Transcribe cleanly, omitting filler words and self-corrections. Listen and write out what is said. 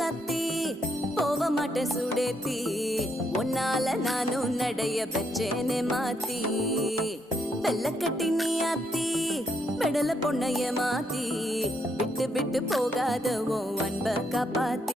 சத்தி போக மாட்டேன் சுடேத்தி உன்னால நானும் நடைய பெற்றேனே மாத்தி வெள்ள கட்டி நீ ஆத்தி பெடல பொண்ணைய மாத்தி விட்டு விட்டு போகாத உன் அன்ப காப்பாத்தி